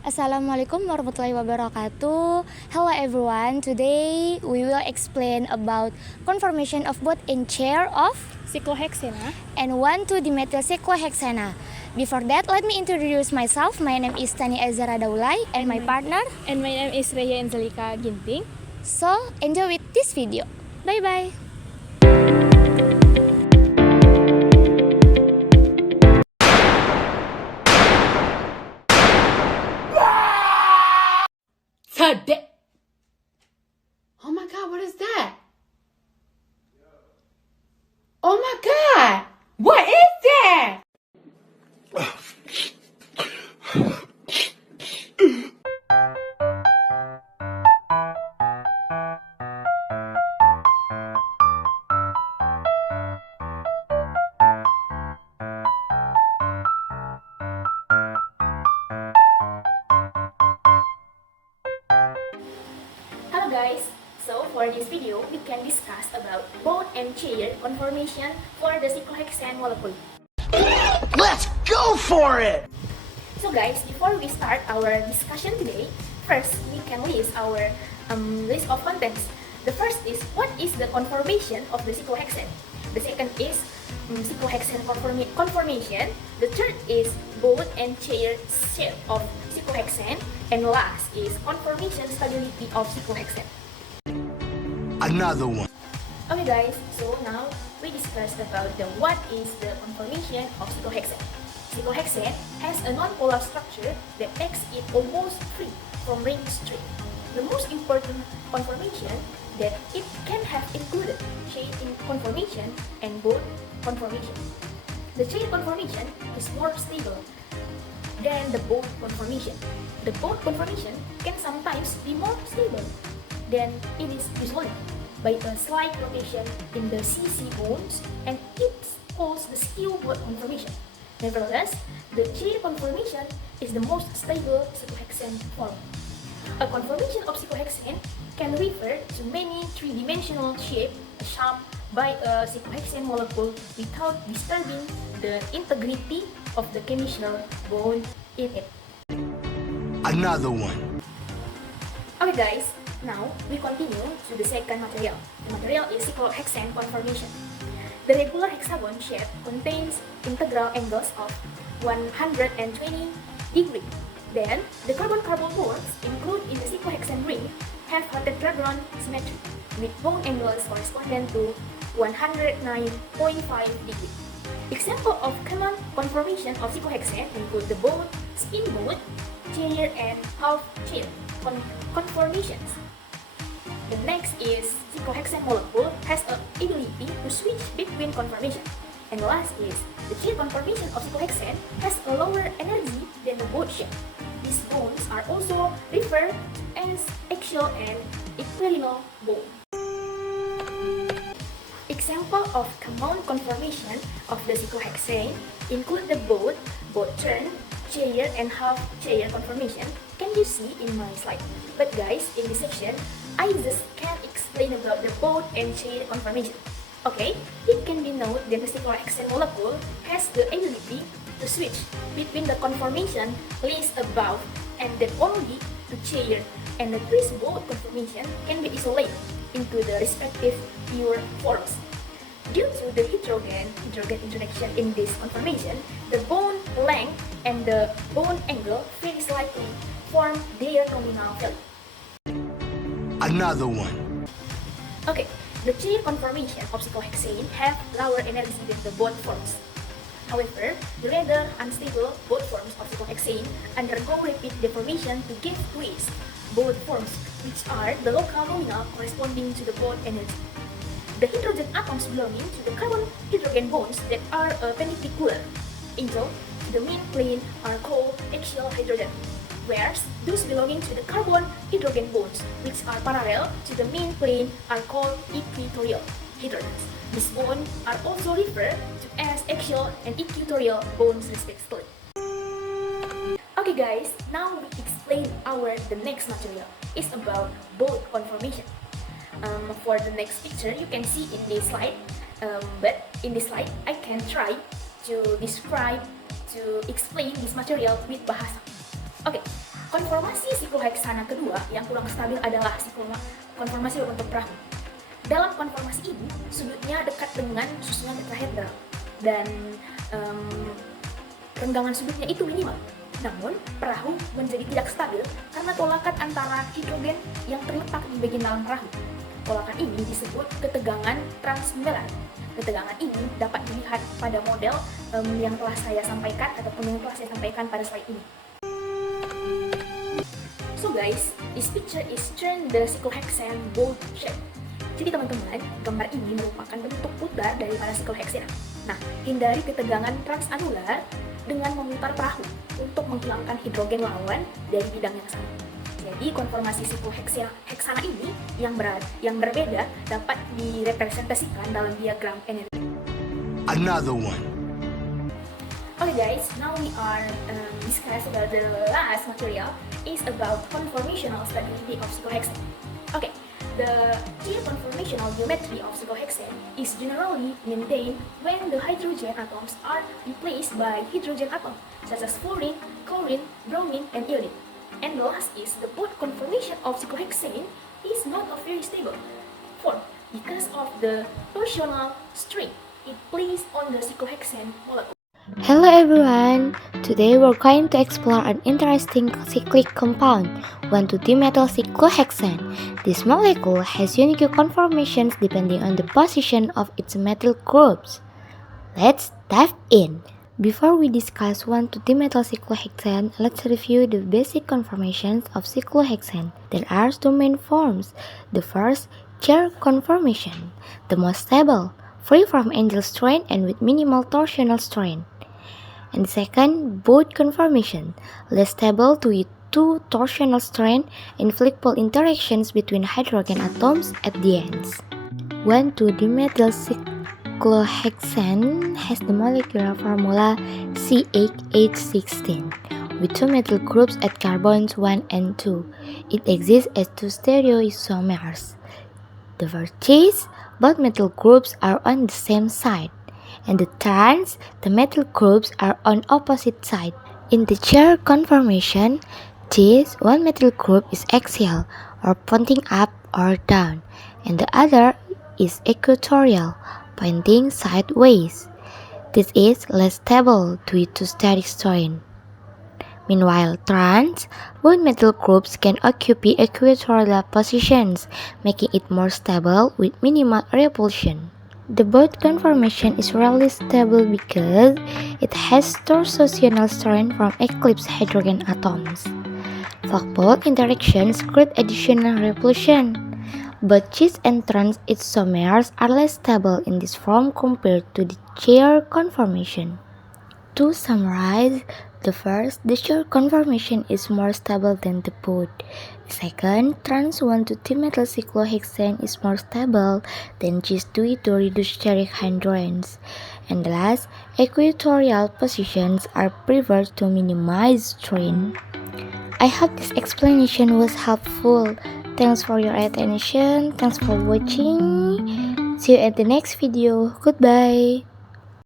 Assalamualaikum warahmatullahi wabarakatuh. Hello everyone. Today we will explain about conformation of both in chair of Cyclohexena and 1,2-dimethyl cyclohexana. Before that, let me introduce myself. My name is Tani Azara Daulay and my partner. and my name is Reya Angelika Ginting. So, enjoy with this video. Bye bye. Today. Oh my God, what is that? Oh my God, what is that? Hello guys. So for this video, we can discuss about bone and chair conformation for the cyclohexane molecule. Let's go for it! So guys, before we start our discussion today, first we can list our list of contents. The first is what is the conformation of the cyclohexane. The second is cyclohexane conformation. The third is bone and chair shape of cyclohexane. And last is conformation stability of cyclohexane. Another one. Okay guys, so now we discussed about the what is the conformation of cyclohexane. Cyclohexane has a non-polar structure that makes it almost free from ring string. The most important conformation that it can have included chain conformation and bone conformation. The chain conformation is more stable than the bone conformation. The bone conformation can sometimes be more stable than it is usually by a slight rotation in the CC bones, and it calls the skew bone conformation. Nevertheless, the chain conformation is the most stable cyclohexane form. A conformation of cyclohexane can refer to many three-dimensional shape shaped by a cyclohexane molecule without disturbing the integrity of the chemical bond in it. Another one. Okay guys, now we continue to the second material. The material is cyclohexane conformation. The regular hexagon shape contains integral angles of 120 degrees. Then, the carbon-carbon bonds included in the cyclohexane ring have a tetrahedron symmetry with bond angles corresponding to 109.5 degrees. Example of common conformation of cyclohexane include the bone, spin bone, chair, and half chair conformations. The next is cyclohexane molecule has an ability to switch between conformation. And last is the chair conformation of cyclohexane has a lower energy than the bone shape. These bones are also referred to as axial and equilateral bone. Example of common conformation of the cyclohexane include the both turn, chair, and half chair conformation can you see in my slide. But guys, in this section, I just can't explain about the both and chair conformation. Okay, it can be noted that the cyclohexane molecule has the ability to switch between the conformation listed above, and that only the chair and the twist both conformation can be isolated into the respective pure forms. Due to the hydrogen interaction in this conformation, the bone length and the bone angle very slightly form their nominal value. Another one. Okay, the chain conformation of cyclohexane have lower energy than the bond forms. However, the rather unstable bond forms of cyclohexane undergo repeat deformation to give twist bond forms, which are the local nominal corresponding to the bond energy. The hydrogen atoms belonging to the carbon-hydrogen bonds that are perpendicular angle to the mean plane are called axial hydrogen, whereas those belonging to the carbon-hydrogen bonds which are parallel to the mean plane are called equatorial hydrogens. These bonds are also referred to as axial and equatorial bonds respectively. Okay guys, now we explain the next material. It's about bone conformation. For the next picture, you can see in this slide, but in this slide, I can try to explain this material with bahasa. Okay, Konformasi sikloheksana kedua yang kurang stabil adalah konformasi berbentuk perahu. Dalam konformasi ini, sudutnya dekat dengan susunan tetrahedral dan renggangan sudutnya itu minimal. Namun, perahu menjadi tidak stabil karena tolakan antara hidrogen yang terletak di bagian dalam perahu. Tolakan ini disebut ketegangan transmemberan. Ketegangan ini dapat dilihat pada model yang telah saya sampaikan pada slide ini. So guys, this picture is turned the cyclohexane bowl shape. Jadi teman-teman, gambar ini merupakan bentuk putar daripada sikloheksen. Nah, hindari ketegangan transanular dengan memutar perahu untuk menghilangkan hidrogen lawan dari bidang yang sama. Jadi konformasi sikloheksana ini yang berbeda dapat direpresentasikan dalam diagram energi. Another one. Okay guys, now we are discuss about the last material is about conformational stability of cyclohexane. Okay, the shear conformational geometry of cyclohexane is generally maintained when the hydrogen atoms are replaced by hydrogen atoms such as fluorine, chlorine, bromine, and iodine. And the last is the both conformation of cyclohexane is not a very stable form because of the torsional strain it plays on the cyclohexane molecule. Hello everyone! Today we're going to explore an interesting cyclic compound, 1,2-dimethyl cyclohexane. This molecule has unique conformations depending on the position of its methyl groups. Let's dive in! Before we discuss 1,2-dimethyl cyclohexane, let's review the basic conformations of cyclohexane. There are two main forms. The first, chair conformation, the most stable, free from angle strain and with minimal torsional strain. And the second, boat conformation, less stable due to torsional strain and flexible interactions between hydrogen atoms at the ends. 1,2-dimethyl cyclohexane has the molecular formula CH16 with two methyl groups at carbons 1 and 2. It exists as two stereoisomers. The virtues, both methyl groups are on the same side, and the trans, the methyl groups are on opposite side. In the chair conformation, this one methyl group is axial or pointing up or down, and the other is equatorial, pointing sideways. This is less stable due to static strain. Meanwhile, trans, both methyl groups can occupy equatorial positions, making it more stable with minimal repulsion. The boat conformation is rarely stable because it has torsional strain from eclipsed hydrogen atoms. Flexible interactions create additional repulsion. Both cis and trans isomers are less stable in this form compared to the chair conformation. To summarize, the first, the chair conformation is more stable than the boat. Second, trans 1,2-dimethyl cyclohexane is more stable than cis due to reduced steric hydrogens. And last, equatorial positions are preferred to minimize strain. I hope this explanation was helpful. Thanks for your attention. Thanks for watching. See you at the next video. Goodbye.